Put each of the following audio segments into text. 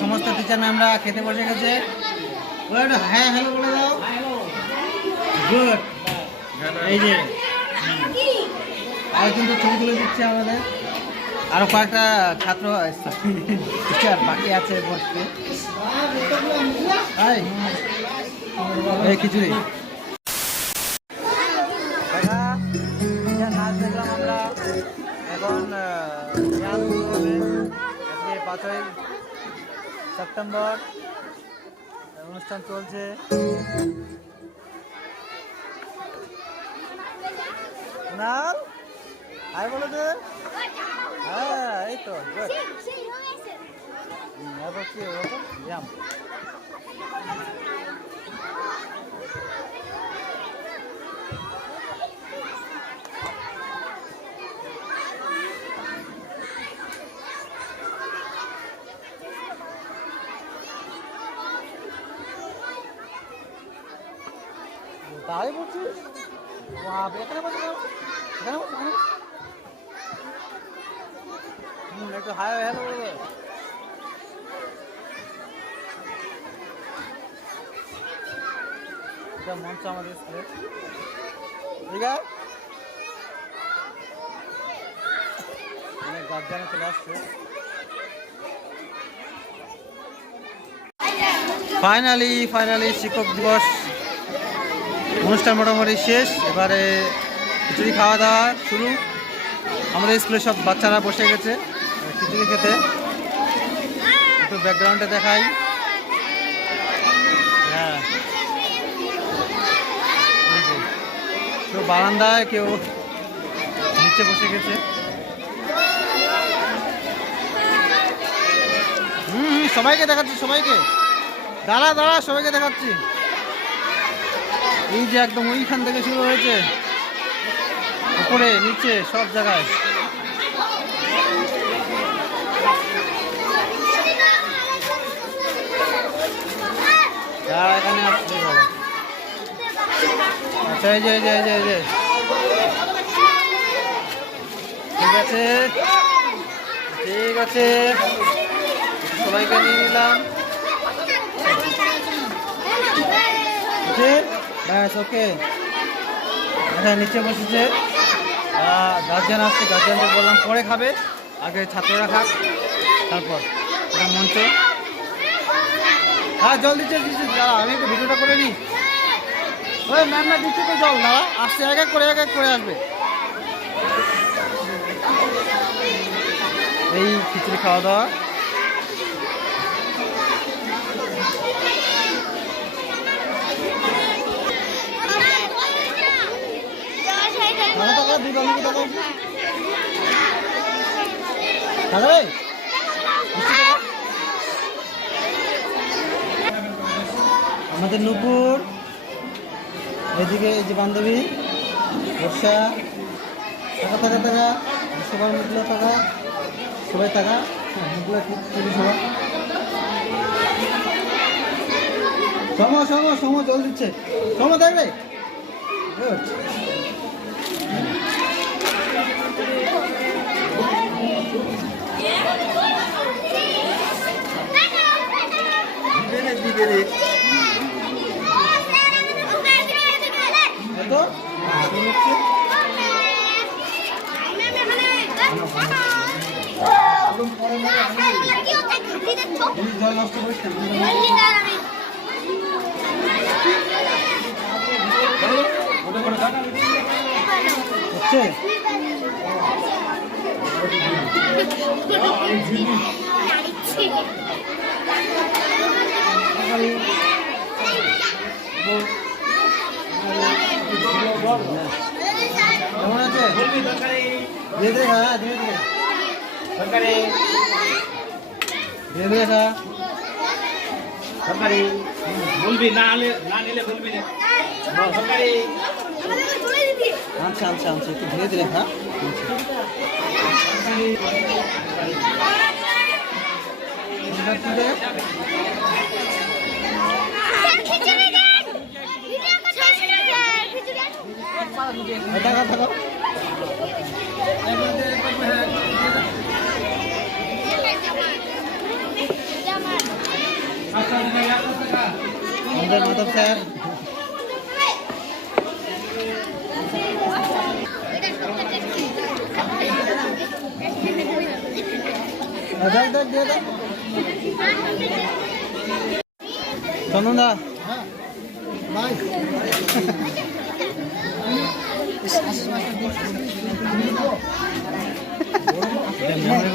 সমস্ত টিচার ম্যামরা খেতে বসে গেছে। হ্যাঁ হ্যালো বলে দাও। এই যে। আর কিন্তু ছবি তুলে দিচ্ছে আমাদের। আরও কয়েকটা ছাত্র টিচার বাকি আছে বসতে। এই খিচুড়ি। নাচ দেখলাম আমরা। এখন পাঁচই সেপ্টেম্বর। অনুষ্ঠান চলছে। কুনাল হাই বলো তো হ্যাঁ এই তো গুড এরপর কি ওরকম ব্যায়াম তাই বলছিস একটু হাই হ্যালো মঞ্চ আমাদের স্কুলে। ঠিক আছে গার্জিয়ানে চলে আসছে। ফাইনালি ফাইনালি শিক্ষক দিবস। অনুষ্ঠান মোটামুটি শেষ, এবারে খিচুড়ি খাওয়া দাওয়া শুরু। আমাদের স্কুলে সব বাচ্চারা বসে গেছে, খিচুড়ি খেতে। একটু ব্যাকগ্রাউন্ডে দেখাই। হ্যাঁ। কেউ বারান্দায়, কেউ নিচে বসে গেছে। হুম, সবাইকে দেখাচ্ছি, সবাইকে। দাঁড়া দাঁড়া, সবাইকে দেখাচ্ছি। এই যে একদম ওইখান থেকে শুরু হয়েছে। উপরে নিচে সব জায়গায়। এখানে আচ্ছা এই যে এই যে এই যে এই যে। ঠিক আছে। ঠিক আছে। সবাইকে নিয়ে নিলাম। ব্যাস ওকে হ্যাঁ নিচে বসেছে। গার্জিয়ান আসছে গার্জিয়ানদের বললাম, পরে খাবে। আগে ছাত্ররা খাক, তারপর এটা মঞ্চ। হ্যাঁ জল দিচ্ছে দিচ্ছে দাঁড়া, আমি একটু ভিডিওটা করে নিই। ওই ম্যাম না দিচ্ছে তো জল, দাঁড়া। আসছে, এক এক করে, এক এক করে আসবে। এই খিচুড়ি খাওয়া দাওয়া। রে আমাদের নুপুর এদিকে এই যে বান্ধবী বর্ষা টাকা টাকা টাকা সবার মুখগুলো টাকা সবাই হ্যাঁ, মুখগুলো তুলি সবার সম সম সম জল দিচ্ছে। সম দেখবে না হচ্ছে কেমন আছে? ধীরে ধীরে খা ধীরে ধীরে। ধীরে ধীরে খা। সরকারি। বলবি না আলে না নিলে বলবি না সরকারি। আনছে আনছে আনছে একটু ধীরে ধীরে খা। দেখা দেখো আমাদের মতো স্যার চন্দন দা হ্যাঁ মনে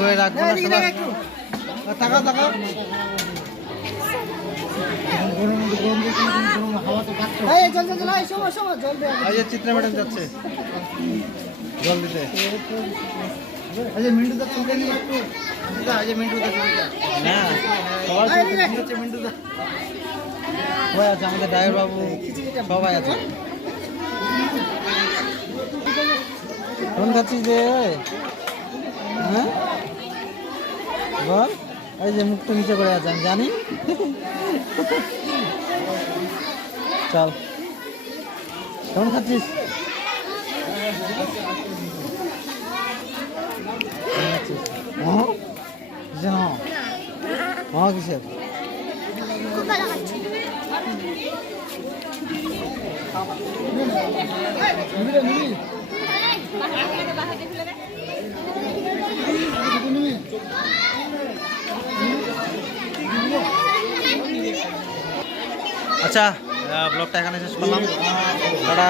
ম্যাডাম যাচ্ছে জল দিতে এই মিন্টু এই মিন্টু আছে আমাদের ড্রাইভার বাবু সবাই আছে কোন খাচ্ছিস রে হ্যাঁ? বল, এই যে মুখটা নিচে করে আছে, আমি জানি। চল। কেমন খাচ্ছিস? হ্যাঁ? হ্যাঁ কিসের? আচ্ছা ব্লগটা এখানে শেষ করলাম। টাটা।